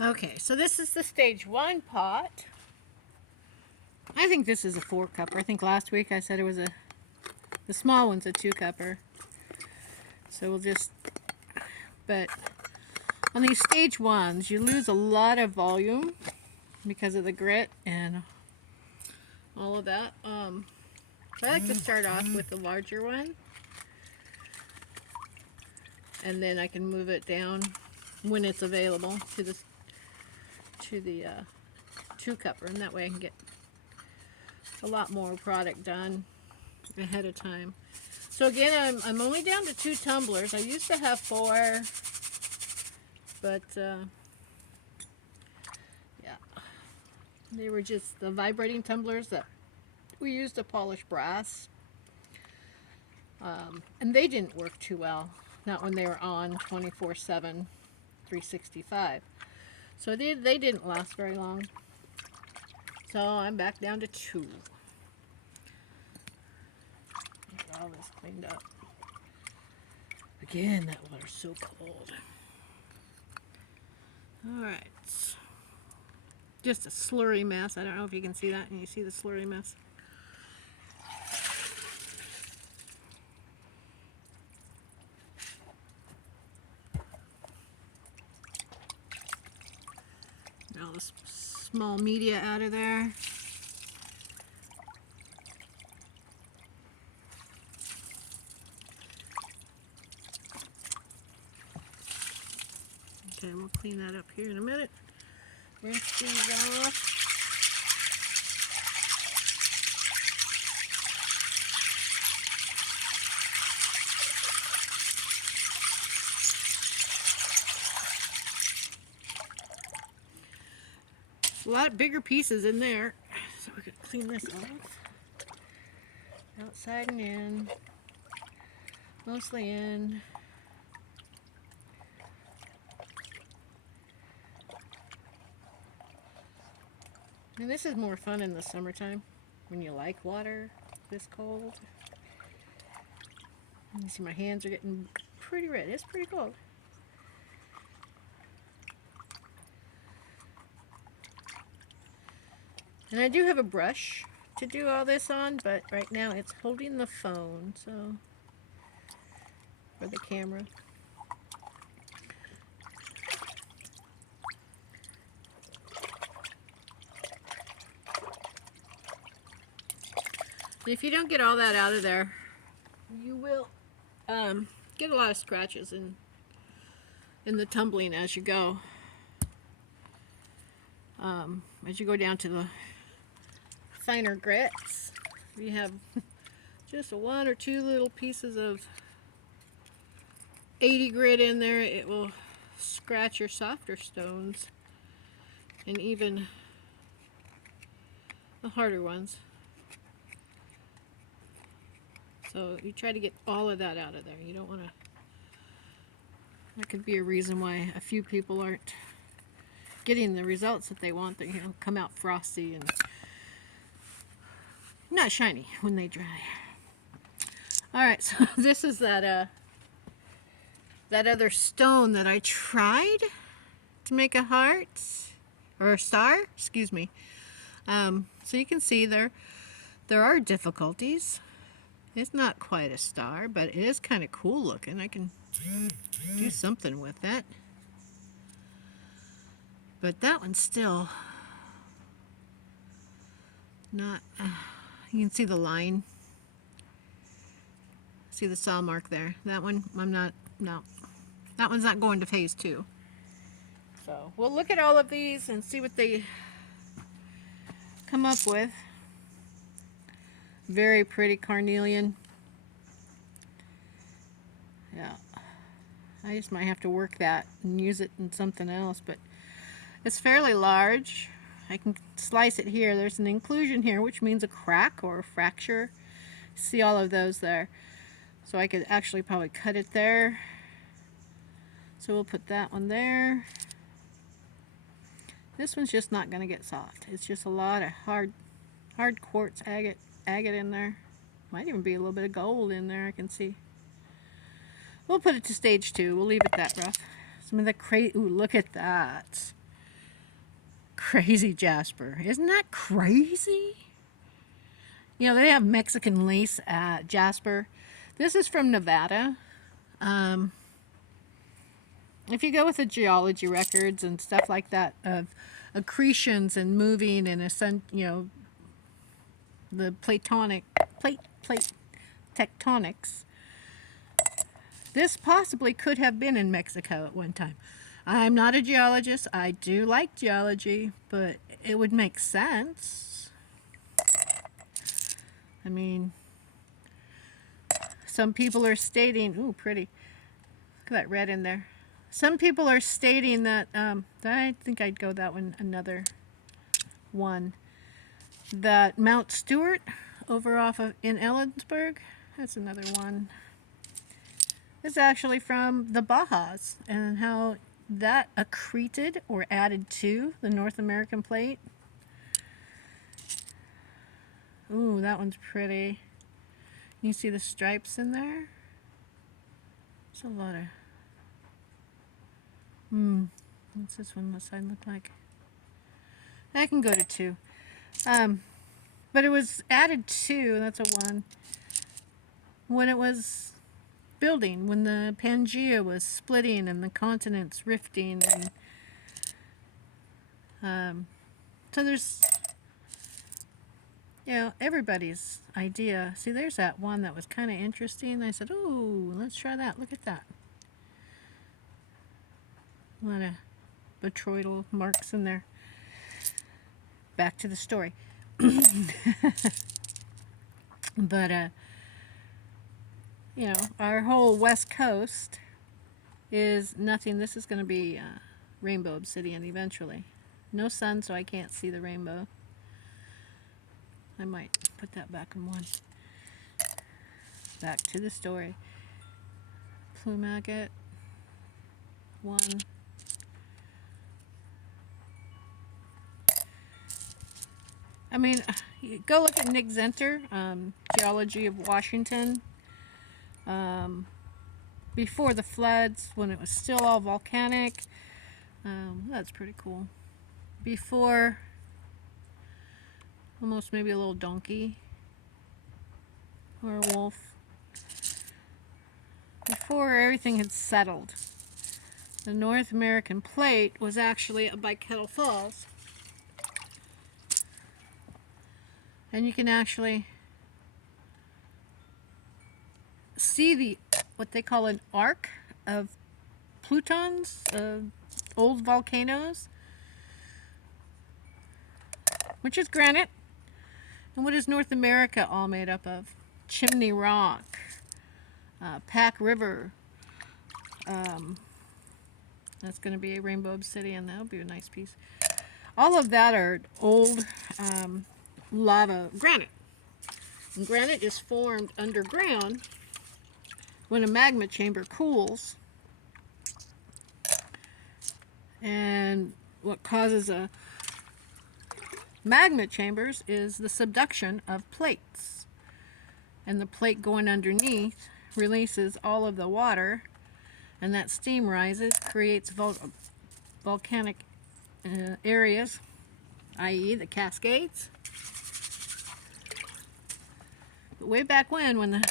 Okay, so this is the stage 1 pot. I think this is a 4-cupper. I think last week I said it was the small one's a 2-cupper. So we'll just, but on these stage 1s, you lose a lot of volume because of the grit and all of that. So I like to start off with the larger one, and then I can move it down when it's available to the 2-cupper, and that way I can get a lot more product done ahead of time. So again, I'm only down to 2 tumblers. I used to have 4, but yeah, they were just the vibrating tumblers that we used to polish brass, and they didn't work too well. Not when they were on 24/7, 365. So they didn't last very long. So I'm back down to 2. Get all this cleaned up. Again, that water's so cold. Alright. Just a slurry mess. I don't know if you can see that. And you see the slurry mess? All this small media out of there. Okay, we'll clean that up here in a minute. Rinse these off. A lot bigger pieces in there, so we're going to clean this off. Outside and in. Mostly in. And this is more fun in the summertime when you like water this cold. You see my hands are getting pretty red. It's pretty cold. And I do have a brush to do all this on, but right now it's holding the phone, so for the camera. If you don't get all that out of there, you will get a lot of scratches in the tumbling as you go. As you go down to the finer grits, if you have just 1 or 2 little pieces of 80 grit in there, it will scratch your softer stones and even the harder ones. So you try to get all of that out of there. You don't want to. That could be a reason why a few people aren't getting the results that they want. They come out frosty and not shiny when they dry. All right, so this is that other stone that I tried to make a heart or a star. Excuse me. So you can see there are difficulties. It's not quite a star, but it is kind of cool looking. I can do something with that. But that one's still not, you can see the line. See the saw mark there. That one, no. That one's not going to phase 2. So we'll look at all of these and see what they come up with. Very pretty carnelian. Yeah. I just might have to work that and use it in something else, but it's fairly large. I can slice it here. There's an inclusion here, which means a crack or a fracture. See all of those there. So I could actually probably cut it there. So we'll put that one there. This one's just not going to get soft. It's just a lot of hard quartz agate in there. Might even be a little bit of gold in there, I can see. We'll put it to stage 2. We'll leave it that rough. Some of the ooh, look at that. crazy jasper. Isn't that crazy? You know, they have Mexican lace at Jasper. This is from Nevada. If you go with the geology records and stuff like that of accretions and moving and you know, the plate tectonics, this possibly could have been in Mexico at one time. I'm not a geologist. I do like geology, but it would make sense. I mean, some people are stating, ooh, pretty. Look at that red in there. Some people are stating that, I think I'd go that one, another one, that Mount Stewart over off of in Ellensburg, that's another one. It's actually from the Bajas and how that accreted or added to the North American plate. Ooh, that one's pretty. You see the stripes in there? It's a lot of... What's this one this side look like? I can go to 2. But it was added to, that's a 1, when it was building, when the Pangea was splitting and the continents rifting. And so there's, you know, everybody's idea. See, there's that one that was kind of interesting. I said, oh, let's try that. Look at that. A lot of botryoidal marks in there. Back to the story. But, you know, our whole west coast is nothing. This is going to be Rainbow Obsidian eventually. No sun, so I can't see the rainbow. I might put that back in 1. Back to the story. Plume agate. 1. I mean, go look at Nick Zenter, Geology of Washington. Before the floods, when it was still all volcanic. That's pretty cool. Before, almost maybe a little donkey or a wolf. Before everything had settled, the North American plate was actually by Kettle Falls. And you can actually see the what they call an arc of plutons, old volcanoes, which is granite. And what is North America all made up of? Chimney Rock, Pack River. That's going to be a Rainbow Obsidian. That'll be a nice piece. All of that are old lava granite. And granite is formed underground when a magma chamber cools. And what causes a magma chambers is the subduction of plates. And the plate going underneath releases all of the water, and that steam rises, creates volcanic areas, i.e. the Cascades. But way back when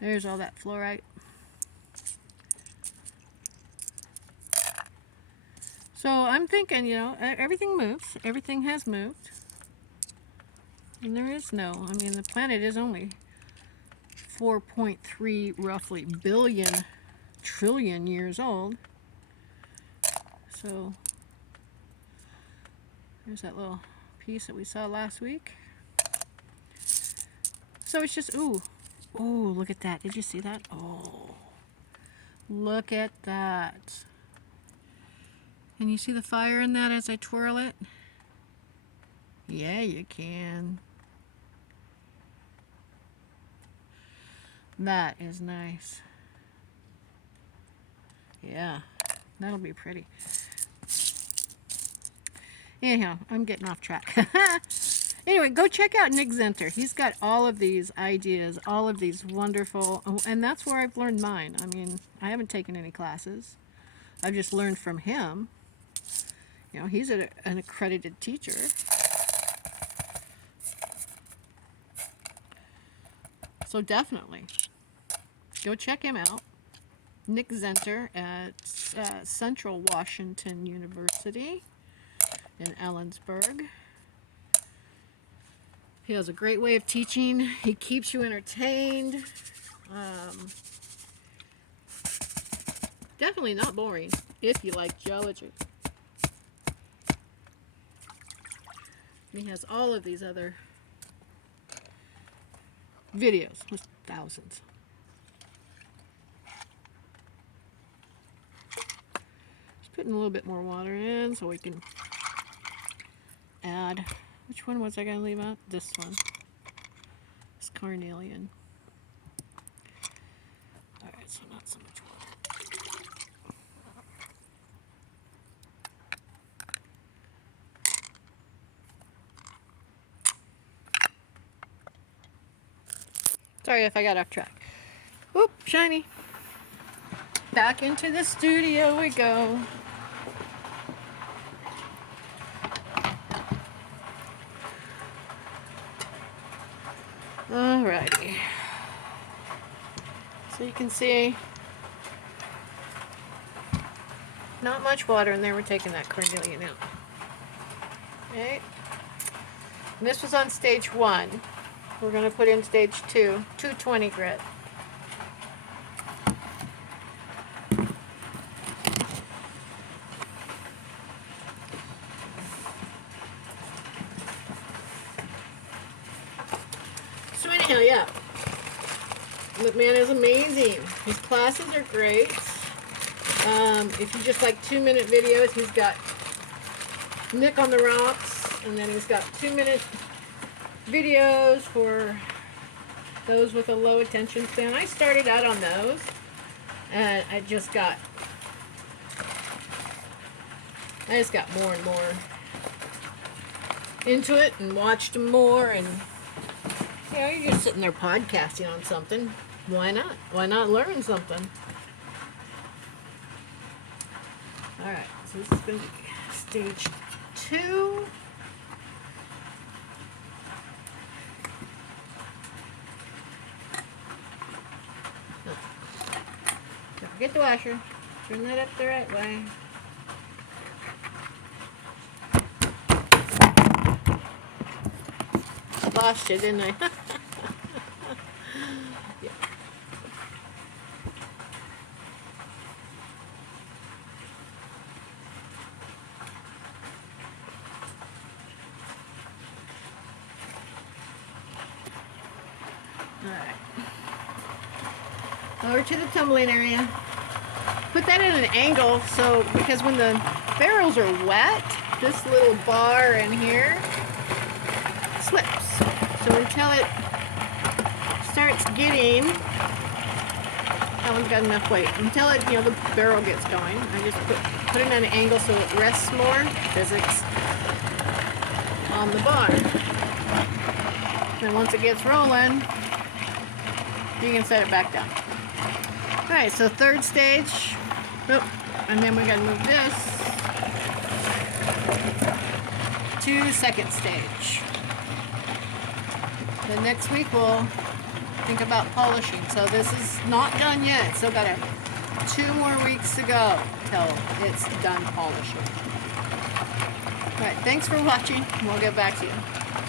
there's all that fluorite. So I'm thinking, you know, everything moves. Everything has moved. And there is no, I mean, the planet is only 4.3 roughly trillion years old. So there's that little piece that we saw last week. So it's just, ooh, look at that. Did you see that? Oh, look at that. Can you see the fire in that as I twirl it? Yeah, you can. That is nice. Yeah, that'll be pretty. Anyhow, I'm getting off track. Anyway, go check out Nick Zenter. He's got all of these ideas, all of these wonderful, and that's where I've learned mine. I mean, I haven't taken any classes. I've just learned from him. You know, he's an accredited teacher. So definitely go check him out. Nick Zenter at Central Washington University in Ellensburg. He has a great way of teaching. He keeps you entertained. Definitely not boring if you like geology. He has all of these other videos with thousands. Just putting a little bit more water in so we can add. Which one was I going to leave out? This one. This carnelian. Alright, so not so much water. Sorry if I got off track. Whoop, shiny. Back into the studio we go. Alrighty. So you can see not much water in there. We're taking that carnelian out. Okay. And this was on stage 1. We're going to put in stage 2, 220 grit. So anyhow, yeah. The man is amazing. His classes are great. If you just like 2-minute videos, he's got Nick on the Rocks, and then he's got 2-minute videos for those with a low attention span. I started out on those, and I just got more and more into it and watched them more. And you know, you're just sitting there podcasting on something. Why not? Why not learn something? All right, so this is going to be stage 2. Don't forget the washer. Turn that up the right way. Lost you, didn't I? Yeah. All right. Over to the tumbling area. Put that at an angle so, because when the barrels are wet, this little bar in here slips. So until it starts getting, that one's got enough weight. Until it, you know, the barrel gets going, I just put it at an angle so it rests more, physics, on the bar. Then once it gets rolling, you can set it back down. Alright, so 3rd stage. Oh, and then we gotta move this to 2nd stage. Then next week we'll think about polishing. So this is not done yet. Still got 2 more weeks to go till it's done polishing. Alright, thanks for watching. We'll get back to you.